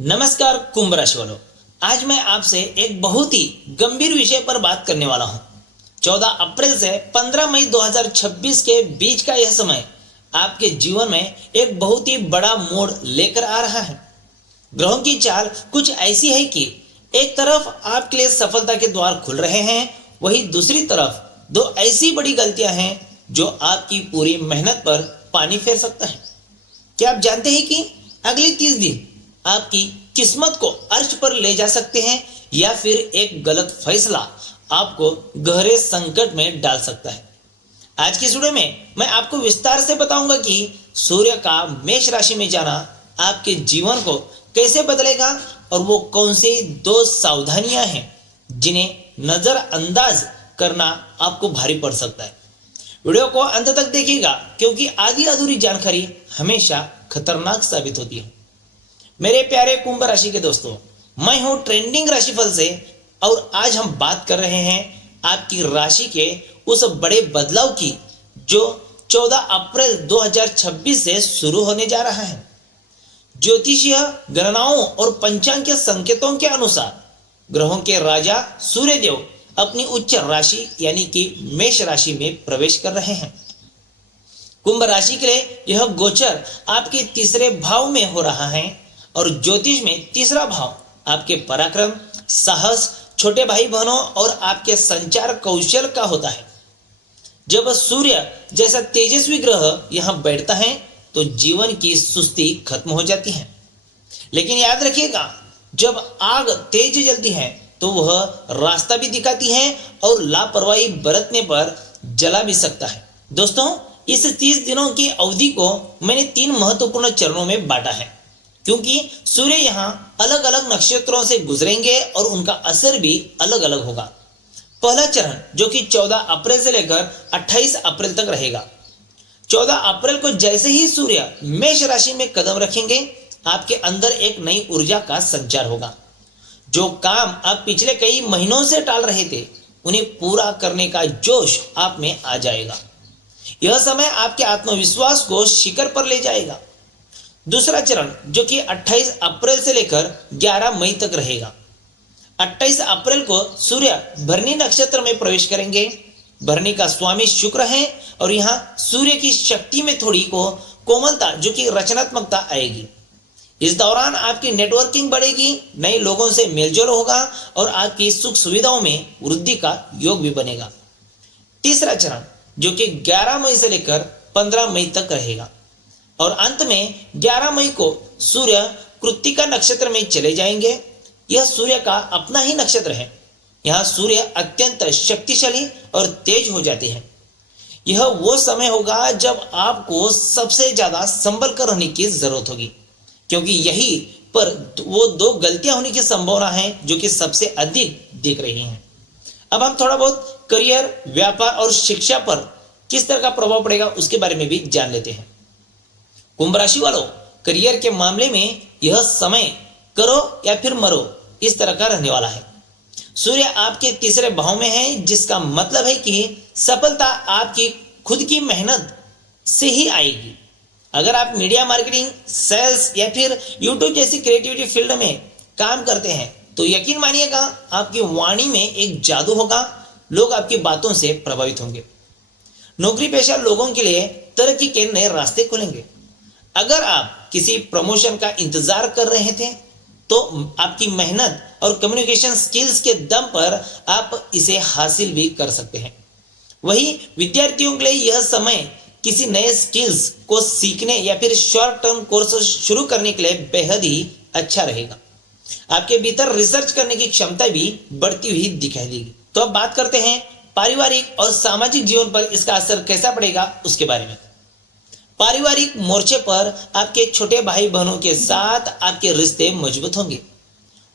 नमस्कार कुंभ राशि वालों। आज मैं आपसे एक बहुत ही गंभीर विषय पर बात करने वाला हूं। 14 अप्रैल से 15 मई 2026 के बीच का यह समय आपके जीवन में एक बहुत ही बड़ा मोड़ लेकर आ रहा है। ग्रहों की चाल कुछ ऐसी है कि एक तरफ आपके लिए सफलता के द्वार खुल रहे हैं, वहीं दूसरी तरफ दो ऐसी बड़ी गलतियां हैं जो आपकी पूरी मेहनत पर पानी फेर सकता है। क्या आप जानते हैं कि अगले 30 दिन आपकी किस्मत को अर्श पर ले जा सकते हैं या फिर एक गलत फैसला आपको गहरे संकट में डाल सकता है। आज की वीडियो में मैं आपको विस्तार से बताऊंगा कि सूर्य का मेष राशि में जाना आपके जीवन को कैसे बदलेगा और वो कौन सी दो सावधानियां हैं जिन्हें नजरअंदाज करना आपको भारी पड़ सकता है। वीडियो को अंत तक देखिएगा क्योंकि आधी अधूरी जानकारी हमेशा खतरनाक साबित होती है। मेरे प्यारे कुंभ राशि के दोस्तों, मैं हूं ट्रेंडिंग राशिफल से और आज हम बात कर रहे हैं आपकी राशि के उस बड़े बदलाव की जो 14 अप्रैल 2026 से शुरू होने जा रहा है। ज्योतिषीय गणनाओं और पंचांग के संकेतों के अनुसार ग्रहों के राजा सूर्यदेव अपनी उच्च राशि यानी कि मेष राशि में प्रवेश कर रहे हैं। कुंभ राशि के लिए यह गोचर आपके तीसरे भाव में हो रहा है और ज्योतिष में तीसरा भाव आपके पराक्रम, साहस, छोटे भाई बहनों और आपके संचार कौशल का होता है। जब सूर्य जैसा तेजस्वी ग्रह यहां बैठता है तो जीवन की सुस्ती खत्म हो जाती है। लेकिन याद रखिएगा, जब आग तेज जलती है तो वह रास्ता भी दिखाती है और लापरवाही बरतने पर जला भी सकता है। दोस्तों, इस 30 दिनों की अवधि को मैंने 3 महत्वपूर्ण चरणों में बांटा है क्योंकि सूर्य यहाँ अलग अलग नक्षत्रों से गुजरेंगे और उनका असर भी अलग अलग होगा। पहला चरण जो कि 14 अप्रैल से लेकर 28 अप्रैल तक रहेगा। 14 अप्रैल को जैसे ही सूर्य मेष राशि में कदम रखेंगे, आपके अंदर एक नई ऊर्जा का संचार होगा। जो काम आप पिछले कई महीनों से टाल रहे थे, उन्हें पूरा करने का जोश आप में आ जाएगा। यह समय आपके आत्मविश्वास को शिखर पर ले जाएगा। दूसरा चरण जो कि 28 अप्रैल से लेकर 11 मई तक रहेगा। 28 अप्रैल को सूर्य भरणी नक्षत्र में प्रवेश करेंगे। भरणी का स्वामी शुक्र है और यहाँ सूर्य की शक्ति में थोड़ी कोमलता जो कि रचनात्मकता आएगी। इस दौरान आपकी नेटवर्किंग बढ़ेगी, नए लोगों से मेलजोल होगा और आपकी सुख सुविधाओं में वृद्धि का योग भी बनेगा। तीसरा चरण जो कि 11 मई से लेकर 15 मई तक रहेगा और अंत में 11 मई को सूर्य कृत्तिका नक्षत्र में चले जाएंगे। यह सूर्य का अपना ही नक्षत्र है। यहाँ सूर्य अत्यंत शक्तिशाली और तेज हो जाते हैं। यह वो समय होगा जब आपको सबसे ज्यादा संभल कर रहने की जरूरत होगी क्योंकि यही पर वो दो गलतियां होने की संभावना है जो कि सबसे अधिक दिख रही हैं। अब हम थोड़ा बहुत करियर, व्यापार और शिक्षा पर किस तरह का प्रभाव पड़ेगा उसके बारे में भी जान लेते हैं। कुंभ राशि वालों, करियर के मामले में यह समय करो या फिर मरो इस तरह का रहने वाला है। सूर्य आपके तीसरे भाव में है जिसका मतलब है कि सफलता आपकी खुद की मेहनत से ही आएगी। अगर आप मीडिया मार्केटिंग, सेल्स या फिर यूट्यूब जैसी क्रिएटिविटी फील्ड में काम करते हैं तो यकीन मानिएगा आपकी वाणी में एक जादू होगा। लोग आपकी बातों से प्रभावित होंगे। नौकरी पेशा लोगों के लिए तरक्की के नए रास्ते खुलेंगे। अगर आप किसी प्रमोशन का इंतजार कर रहे थे तो आपकी मेहनत और कम्युनिकेशन स्किल्स के दम पर आप इसे हासिल भी कर सकते हैं। वहीं विद्यार्थियों के लिए यह समय किसी नए स्किल्स को सीखने या फिर शॉर्ट टर्म कोर्स शुरू करने के लिए बेहद ही अच्छा रहेगा। आपके भीतर रिसर्च करने की क्षमता भी बढ़ती हुई दिखाई देगी। तो अब बात करते हैं पारिवारिक और सामाजिक जीवन पर इसका असर कैसा पड़ेगा उसके बारे में। पारिवारिक मोर्चे पर आपके छोटे भाई बहनों के साथ आपके रिश्ते मजबूत होंगे।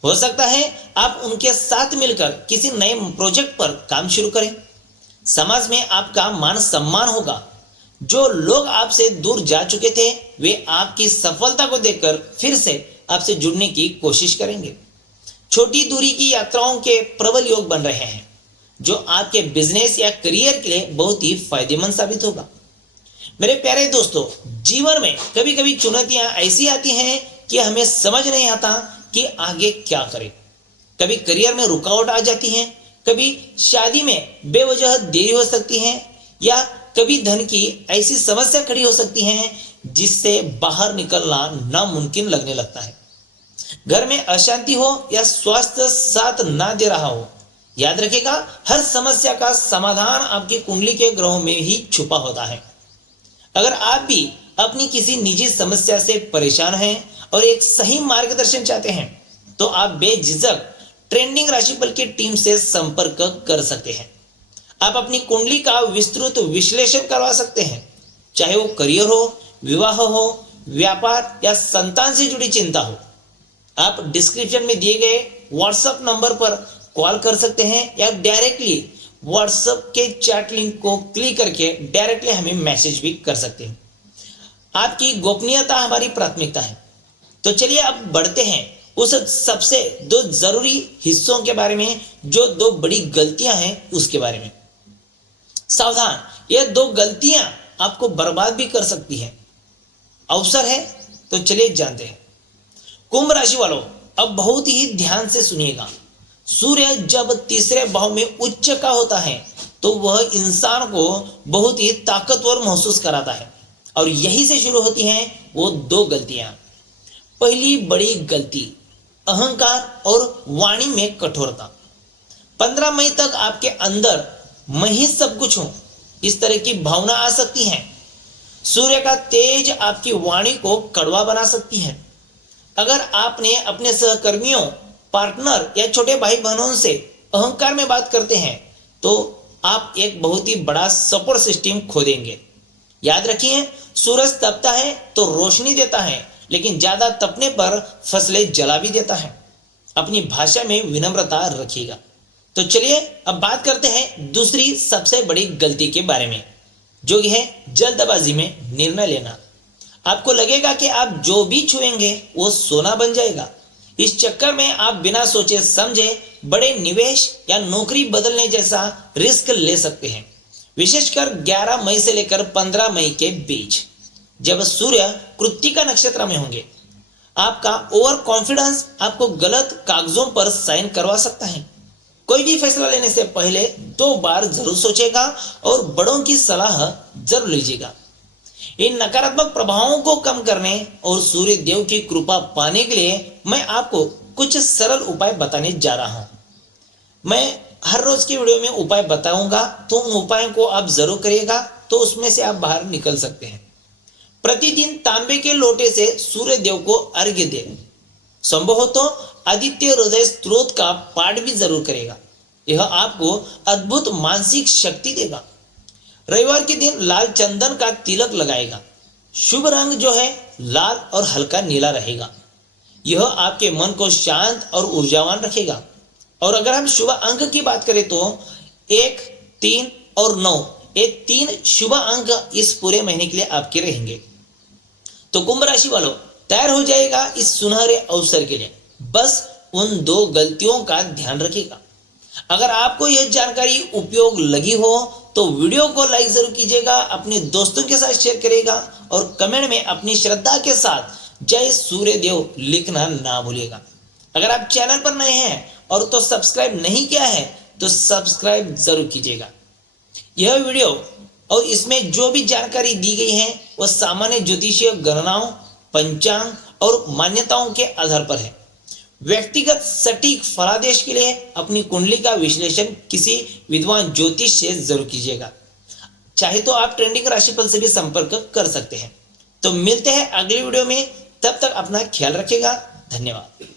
हो सकता है आप उनके साथ मिलकर किसी नए प्रोजेक्ट पर काम शुरू करें। समाज में आपका मान सम्मान होगा। जो लोग आपसे दूर जा चुके थे वे आपकी सफलता को देखकर फिर से आपसे जुड़ने की कोशिश करेंगे। छोटी दूरी की यात्राओं के प्रबल योग बन रहे हैं जो आपके बिजनेस या करियर के लिए बहुत ही फायदेमंद साबित होगा। मेरे प्यारे दोस्तों, जीवन में कभी कभी चुनौतियां ऐसी आती हैं कि हमें समझ नहीं आता कि आगे क्या करें। कभी करियर में रुकावट आ जाती है, कभी शादी में बेवजह देरी हो सकती है, या कभी धन की ऐसी समस्या खड़ी हो सकती है जिससे बाहर निकलना नामुमकिन लगने लगता है। घर में अशांति हो या स्वास्थ्य साथ ना दे रहा हो, याद रखिएगा हर समस्या का समाधान आपकी कुंडली के ग्रहों में ही छुपा होता है। अगर आप भी अपनी किसी निजी समस्या से परेशान हैं और एक सही मार्गदर्शन चाहते हैं तो आप बेझिझक ट्रेंडिंग राशिफल की टीम से संपर्क कर सकते हैं। आप अपनी कुंडली का विस्तृत विश्लेषण करवा सकते हैं, चाहे वो करियर हो, विवाह हो, व्यापार या संतान से जुड़ी चिंता हो। आप डिस्क्रिप्शन में दिए गए व्हाट्सएप नंबर पर कॉल कर सकते हैं या डायरेक्टली व्हाट्सएप के चैट लिंक को क्लिक करके डायरेक्टली हमें मैसेज भी कर सकते हैं। आपकी गोपनीयता हमारी प्राथमिकता है। तो चलिए अब बढ़ते हैं उस सबसे दो जरूरी हिस्सों के बारे में, जो दो बड़ी गलतियां हैं उसके बारे में। सावधान, यह दो गलतियां आपको बर्बाद भी कर सकती हैं। अवसर है तो चलिए जानते हैं। कुंभ राशि वालों, अब बहुत ही ध्यान से सुनिएगा। सूर्य जब तीसरे भाव में उच्च का होता है तो वह इंसान को बहुत ही ताकतवर महसूस कराता है, और यही से शुरू होती हैं वो दो गलतियां। पहली बड़ी गलती, अहंकार और वाणी में कठोरता। 15 मई तक आपके अंदर मैं ही सब कुछ हूं, इस तरह की भावना आ सकती है। सूर्य का तेज आपकी वाणी को कड़वा बना सकती है। अगर आपने अपने सहकर्मियों, पार्टनर या छोटे भाई बहनों से अहंकार में बात करते हैं तो आप एक बहुत ही बड़ा सपोर्ट सिस्टम खो देंगे। याद रखिए, सूरज तपता है तो रोशनी देता है, लेकिन ज्यादा तपने पर फसलें जला भी देता है। अपनी भाषा में विनम्रता रखिएगा। तो चलिए अब बात करते हैं दूसरी सबसे बड़ी गलती के बारे में, जो है जल्दबाजी में निर्णय लेना। आपको लगेगा कि आप जो भी छुएंगे वो सोना बन जाएगा। इस चक्कर में आप बिना सोचे समझे बड़े निवेश या नौकरी बदलने जैसा रिस्क ले सकते हैं, विशेषकर 11 मई से लेकर 15 मई के बीच, जब सूर्य कृत्तिका नक्षत्र में होंगे। आपका ओवर कॉन्फिडेंस आपको गलत कागजों पर साइन करवा सकता है। कोई भी फैसला लेने से पहले 2 बार जरूर सोचेगा और बड़ों की सलाह जरूर लीजिएगा। इन नकारात्मक प्रभावों को कम करने और सूर्य देव की कृपा पाने के लिए मैं आपको कुछ सरल उपाय बताने जा रहा हूं। मैं हर रोज की वीडियो में उपाय बताऊंगा, तो उन उपायों को आप जरूर करिएगा, तो उसमें से आप बाहर निकल सकते हैं। प्रतिदिन तांबे के लोटे से सूर्य देव को अर्घ्य दे। संभव हो तो आदित्य हृदय स्त्रोत का पाठ भी जरूर करेगा। यह आपको अद्भुत मानसिक शक्ति देगा। रविवार के दिन लाल चंदन का तिलक लगाएगा। शुभ रंग जो है लाल और हल्का नीला रहेगा। यह आपके मन को शांत और ऊर्जावान रखेगा। और अगर हम शुभ अंक की बात करें तो 1, 3 और 9, ये 3 शुभ अंक इस पूरे महीने के लिए आपके रहेंगे। तो कुंभ राशि वालों, तैयार हो जाएगा इस सुनहरे अवसर के लिए। बस उन 2 गलतियों का ध्यान रखिएगा। अगर आपको यह जानकारी उपयोग लगी हो तो वीडियो को लाइक जरूर कीजिएगा, अपने दोस्तों के साथ शेयर करिएगा और कमेंट में अपनी श्रद्धा के साथ जय सूर्य देव लिखना ना भूलिएगा। अगर आप चैनल पर नए हैं और तो सब्सक्राइब नहीं किया है तो सब्सक्राइब जरूर कीजिएगा। यह वीडियो और इसमें जो भी जानकारी दी गई है वह सामान्य ज्योतिषीय गणनाओं, पंचांग और मान्यताओं के आधार पर है। व्यक्तिगत सटीक फलादेश के लिए अपनी कुंडली का विश्लेषण किसी विद्वान ज्योतिष से जरूर कीजिएगा। चाहे तो आप ट्रेंडिंग राशिफल से भी संपर्क कर सकते हैं। तो मिलते हैं अगली वीडियो में, तब तक अपना ख्याल रखिएगा। धन्यवाद।